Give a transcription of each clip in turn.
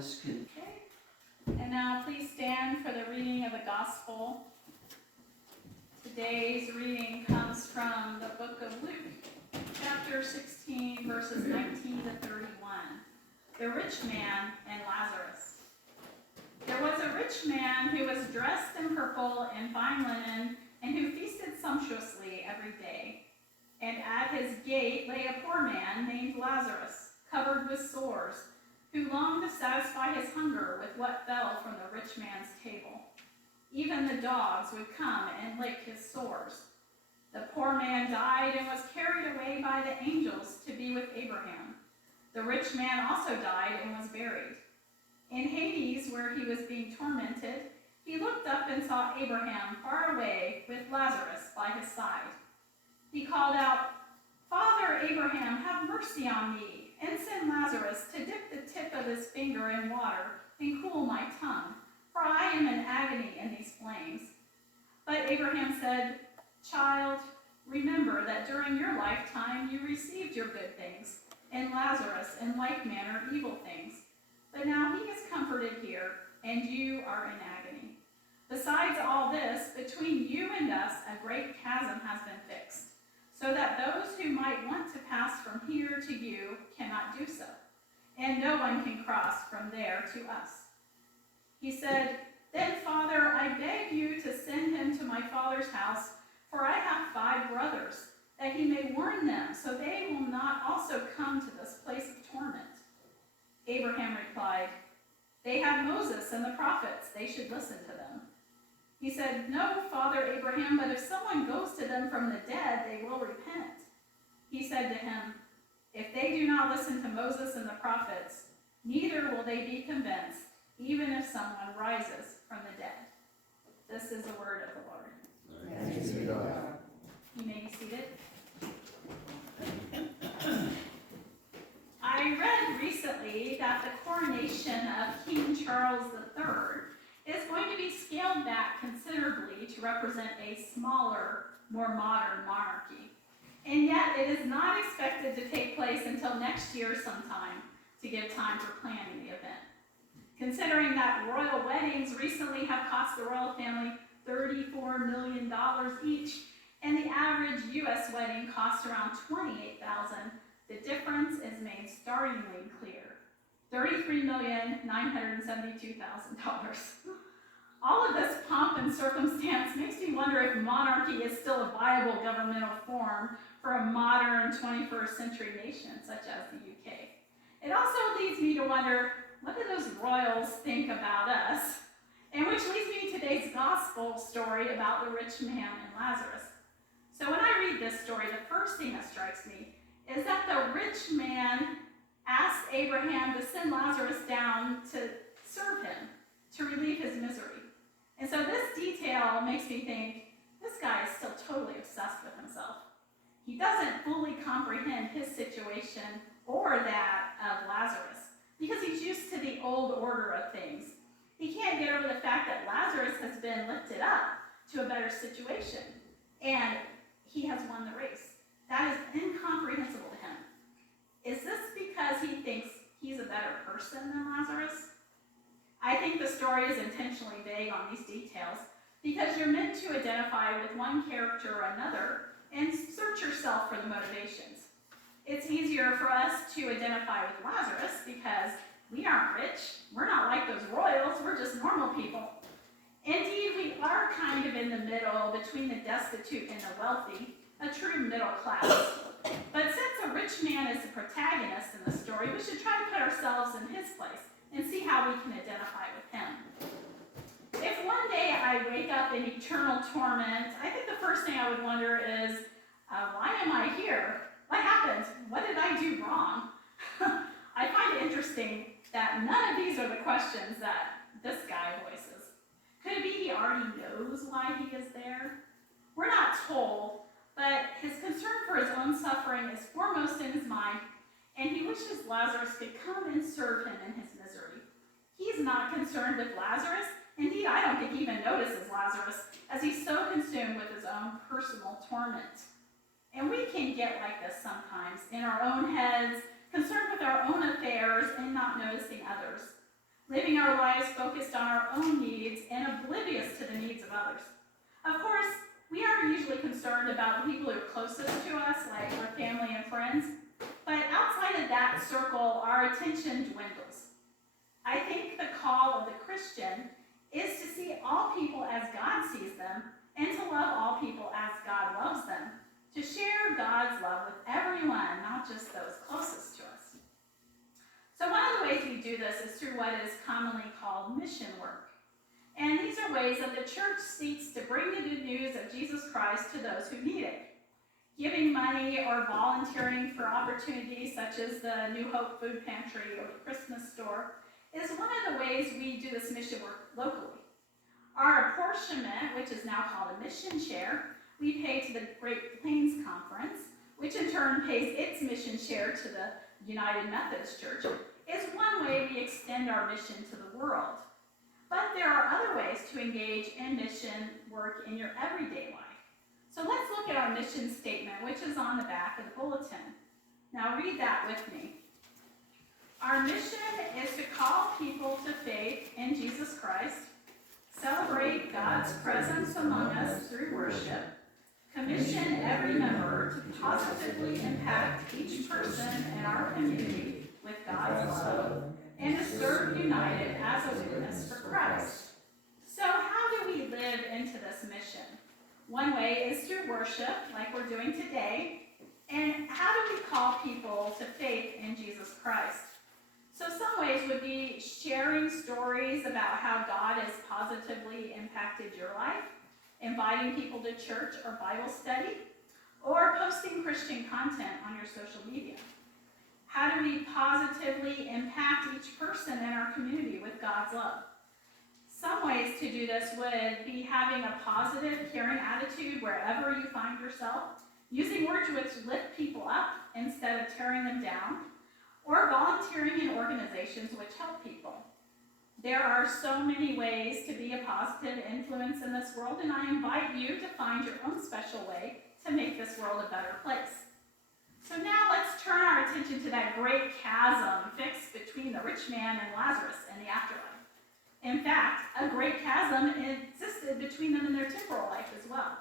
was con- Okay. And now please stand for the reading of the gospel. Today's reading comes from the book of Luke, chapter 16, verses 19 to 31. The rich man and Lazarus. There was a rich man who was dressed in purple and fine linen, and who feasted sumptuously every day. And at his gate lay a poor man named Lazarus, covered with sores, who longed to satisfy his hunger with what fell from the rich man's table. Even the dogs would come and lick his sores. The poor man died and was carried away by the angels to be with Abraham. The rich man also died and was buried. In Hades, where he was being tormented, he looked up and saw Abraham far away with Lazarus by his side. He called out, "Father Abraham, have mercy on me, and send Lazarus to dip the tip of his finger in water and cool my tongue, for I am in agony in these flames." But Abraham said, "Child, remember that during your lifetime you received your good things, and Lazarus in like manner evil things. But now he is comforted here, and you are in agony. Besides all this, between you and us a great chasm has been fixed, so that those who might want to pass from here to you cannot do so, and no one can cross from there to us." He said, "Then, Father, I beg you to send him to my father's house, for I have 5 brothers, that he may warn them, so they will not also come to this place of torment." Abraham replied, "They have Moses and the prophets, they should listen to them." He said, "No, Father Abraham, but if someone goes to them from the dead, they will repent." He said to him, "If they do not listen to Moses and the prophets, neither will they be convinced, even if someone rises from the dead." This is the word of the Lord. Thanks be to God. You may be seated. I read recently that the coronation of King Charles III is going to be scaled back considerably to represent a smaller, more modern monarchy. And yet it is not expected to take place until next year sometime to give time for planning the event. Considering that royal weddings recently have cost the royal family $34 million each, and the average U.S. wedding costs around $28,000, the difference is made startlingly clear. $33,972,000. All of this pomp and circumstance makes me wonder if monarchy is still a viable governmental form for a modern 21st century nation such as the UK. It also leads me to wonder, what do those royals think about us? And which leads me to today's gospel story about the rich man and Lazarus. So when I read this story, the first thing that strikes me is that the rich man asked Abraham to send Lazarus down to serve him, to relieve his misery. And so this detail makes me think, this guy is still totally obsessed with himself. He doesn't fully comprehend his situation or that of Lazarus, because he's used to the old order of things. He can't get over the fact that Lazarus has been lifted up to a better situation, and he has won the race. That is incomprehensible to him. Is this because he thinks he's a better person than Lazarus? I think the story is intentionally vague on these details because you're meant to identify with one character or another and search yourself for the motivations. It's easier for us to identify with Lazarus because we aren't rich. We're not like those royals. We're just normal people. Indeed, we are kind of in the middle between the destitute and the wealthy, a true middle class. But since a rich man is the protagonist in the story, we should try to put ourselves in his place and see how we can identify with him. If one day I wake up in eternal torment, I think the first thing I would wonder is, why am I here? What happened? What did I do wrong? I find it interesting that none of these are the questions that this guy voices. Could it be he already knows why he is there? We're not told, but his concern for his own suffering is foremost in his mind, and he wishes Lazarus could come and serve him in his misery. He's not concerned with Lazarus. Indeed, I don't think he even notices Lazarus, as he's so consumed with his own personal torment. And we can get like this sometimes, in our own heads, concerned with our own affairs and not noticing others. living our lives focused on our own needs and oblivious to the needs of others. Of course, we are usually concerned about the people who are closest to us, like our family and friends, but outside of that circle, our attention dwindles. I think the call of the Christian is to see all people as God sees them and to love all people as God loves them, to share God's love with everyone, not just those closest to us. So one of the ways we do this is through what is commonly called mission work. And these are ways that the church seeks to bring the good news of Jesus Christ to those who need it. Giving money or volunteering for opportunities such as the New Hope Food Pantry or the Christmas store is one of the ways we do this mission work locally. Our apportionment, which is now called a mission share, we pay to the Great Plains Conference, which in turn pays its mission share to the United Methodist Church, is one way we extend our mission to the world. But there are other ways to engage in mission work in your everyday life. So let's look at our mission statement, which is on the back of the bulletin. Now read that with me. Our mission is to call people to faith in Jesus Christ, celebrate God's presence among us through worship, commission every member to positively impact each person in our community with God's love, and to serve united as a witness for Christ. So how do we live into this mission? One way is through worship, like we're doing today. And how do we call people to faith in Jesus Christ? So some ways would be sharing stories about how God has positively impacted your life, inviting people to church or Bible study, or posting Christian content on your social media. How do we positively impact each person in our community with God's love? Some ways to do this would be having a positive, caring attitude wherever you find yourself, using words which lift people up instead of tearing them down, or volunteering in organizations which help people. There are so many ways to be a positive influence in this world, and I invite you to find your own special way to make this world a better place. So now let's turn our attention to that great chasm fixed between the rich man and Lazarus in the afterlife. In fact, a great chasm existed between them in their temporal life as well.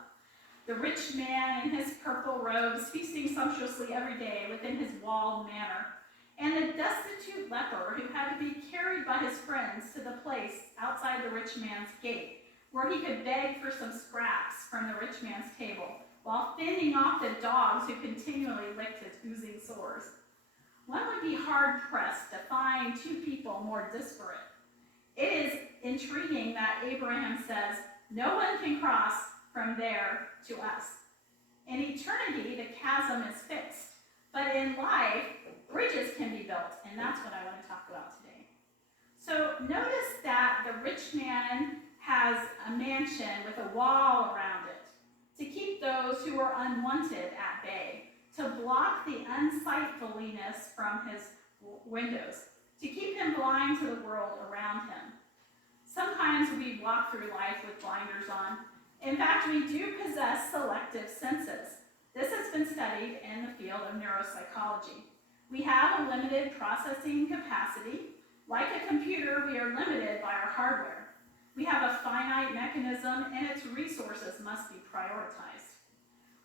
The rich man in his purple robes, feasting sumptuously every day within his walled manor, and the destitute leper who had to be carried by his friends to the place outside the rich man's gate, where he could beg for some scraps from the rich man's table, while fending off the dogs who continually licked his oozing sores. One would be hard-pressed to find two people more disparate. It is intriguing that Abraham says, "No one can cross from there to us." In eternity, the chasm is fixed, but in life, bridges can be built, and that's what I want to talk about today. So notice that the rich man has a mansion with a wall around it to keep those who are unwanted at bay, to block the unsightfuliness from his windows, to keep him blind to the world around him. Sometimes we walk through life with blinders on. In fact, we do possess selective senses. This has been studied in the field of neuropsychology. We have a limited processing capacity. Like a computer, we are limited by our hardware. We have a finite mechanism, and its resources must be prioritized.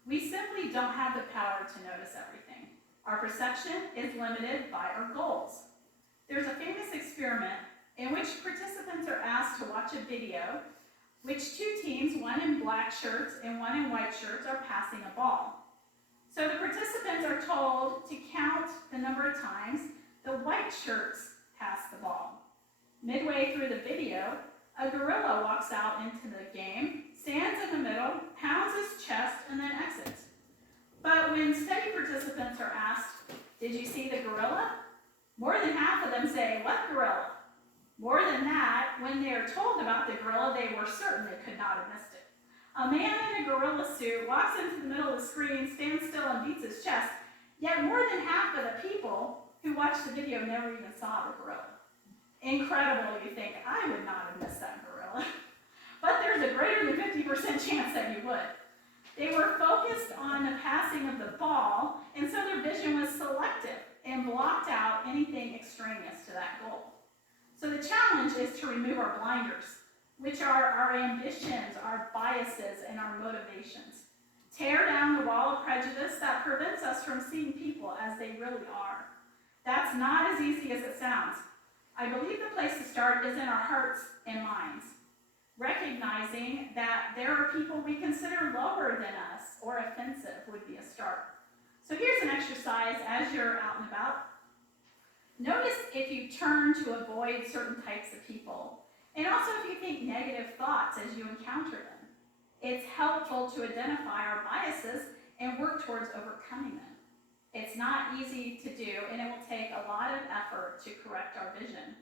We simply don't have the power to notice everything. Our perception is limited by our goals. There's a famous experiment in which participants are asked to watch a video which two teams, one in black shirts and one in white shirts, are passing a ball. So the participants are told to count the number of times the white shirts pass the ball. Midway through the video, a gorilla walks out into the game, stands in the middle, pounds his chest, and then exits. But when study participants are asked, "Did you see the gorilla?" more than half of them say, "What gorilla?" More than that, when they are told about the gorilla, they were certain they could not have missed it. A man in a gorilla suit walks into the middle of the screen, stands still, and beats his chest, yet more than half of the people who watched the video never even saw the gorilla. Incredible, you think, I would not have missed that gorilla. But there's a greater than 50% chance that you would. They were focused on the passing of the ball, and so their vision was selective and blocked out anything extraneous to that goal. So the challenge challenge is to remove our blinders, which are our ambitions, our biases, and our motivations. Tear down the wall of prejudice that prevents us from seeing people as they really are. That's not as easy as it sounds. I believe the place to start is in our hearts and minds, recognizing that there are people we consider lower than us or offensive would be a start. So here's an exercise as you're out and about. Notice if you turn to avoid certain types of people, and also if you think negative thoughts as you encounter them. It's helpful to identify our biases and work towards overcoming them. It's not easy to do, and it will take a lot of effort to correct our vision.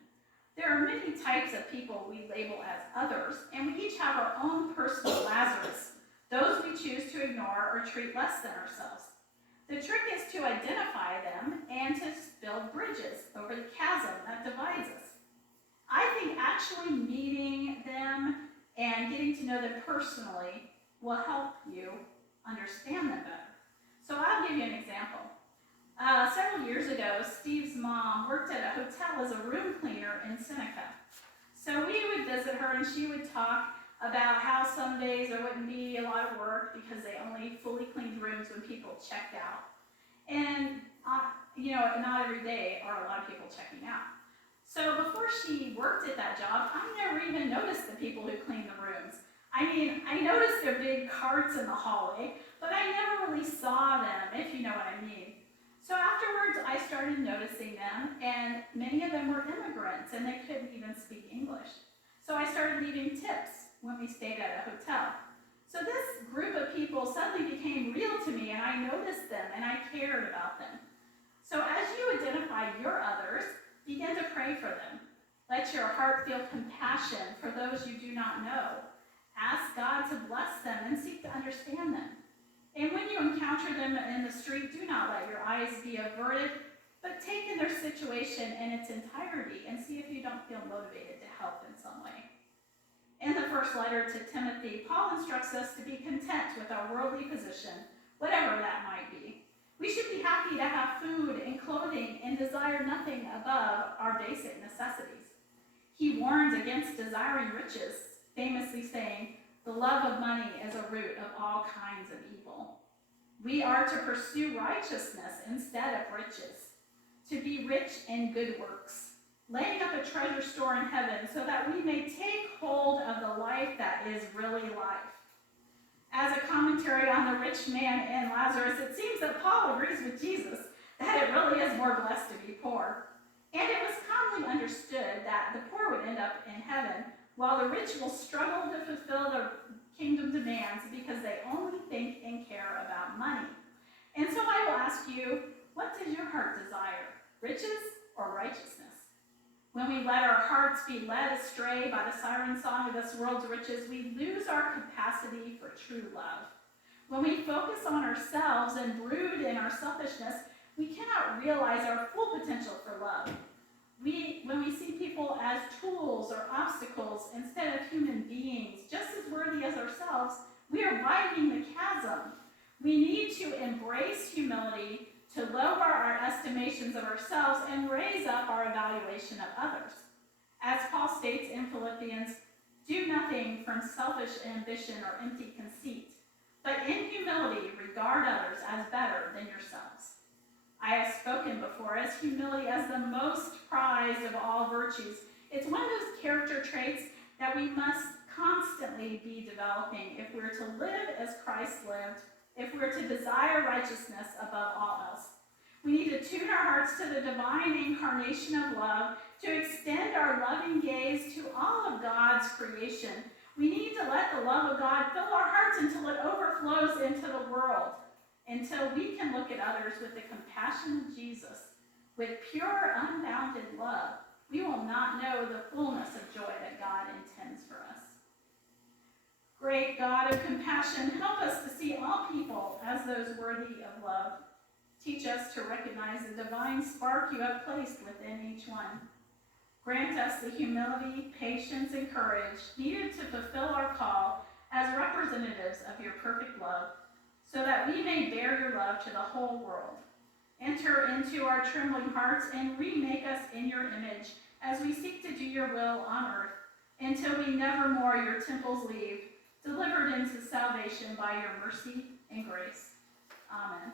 There are many types of people we label as others, and we each have our own personal Lazarus, those we choose to ignore or treat less than ourselves. The trick is to identify them and to build bridges over the chasm that divides us. I think actually meeting them and getting to know them personally will help you understand them better. So I'll give you an example. Several years ago, Steve's mom worked at a hotel as a room cleaner in Seneca. So we would visit her and she would talk about how some days there wouldn't be a lot of work because they only fully cleaned rooms when people checked out. And, not every day are a lot of people checking out. So before she worked at that job, I never even noticed the people who cleaned the rooms. I noticed their big carts in the hallway, but I never really saw them, if you know what I mean. So afterwards, I started noticing them, and many of them were immigrants, and they couldn't even speak English. So I started leaving tips when we stayed at a hotel. So this group of people suddenly became real to me, and I noticed them, and I cared about them. So as you identify your others, begin to pray for them. Let your heart feel compassion for those you do not know. Ask God to bless them and seek to understand them. And when you encounter them in the street, do not let your eyes be averted, but take in their situation in its entirety and see if you don't feel motivated to help in some way. In the first letter to Timothy, Paul instructs us to be content with our worldly position, whatever that might be. We should be happy to have food and clothing and desire nothing above our basic necessities. He warns against desiring riches, famously saying, "The love of money is a root of all kinds of evil." We are to pursue righteousness instead of riches, to be rich in good works, laying up a treasure store in heaven so that we may take hold of the life that is really life. As a commentary on the rich man and Lazarus, it seems that Paul agrees with Jesus that it really is more blessed to be poor. And it was commonly understood that the poor would end up in heaven, while the rich will struggle to fulfill their kingdom demands because they only think and care about money. And so I will ask you, what does your heart desire? Riches or righteousness? When we let our hearts be led astray by the siren song of this world's riches, we lose our capacity for true love. When we focus on ourselves and brood in our selfishness, we cannot realize our full potential for love. When we see people as tools or obstacles instead of human beings, just as worthy as ourselves, we are widening the chasm. We need to embrace humility, to lower our estimations of ourselves, and raise up our evaluation of others. As Paul states in Philippians, do nothing from selfish ambition or empty conceit, but in humility regard others as better than yourselves. I have spoken before as humility as the most prized of all virtues. It's one of those character traits that we must constantly be developing if we're to live as Christ lived, if we're to desire righteousness above all else. We need to tune our hearts to the divine incarnation of love, to extend our loving gaze to all of God's creation. We need to let the love of God fill our hearts until it overflows into the world, until we can look at others with the compassion of Jesus, with pure, unbounded love. We will not know the fullness of joy that God intends for us. Great God of compassion, help us to see all people as those worthy of love. Teach us to recognize the divine spark you have placed within each one. Grant us the humility, patience, and courage needed to fulfill our call as representatives of your perfect love, so that we may bear your love to the whole world. Enter into our trembling hearts and remake us in your image as we seek to do your will on earth, until we nevermore your temples leave, delivered into salvation by your mercy and grace. Amen.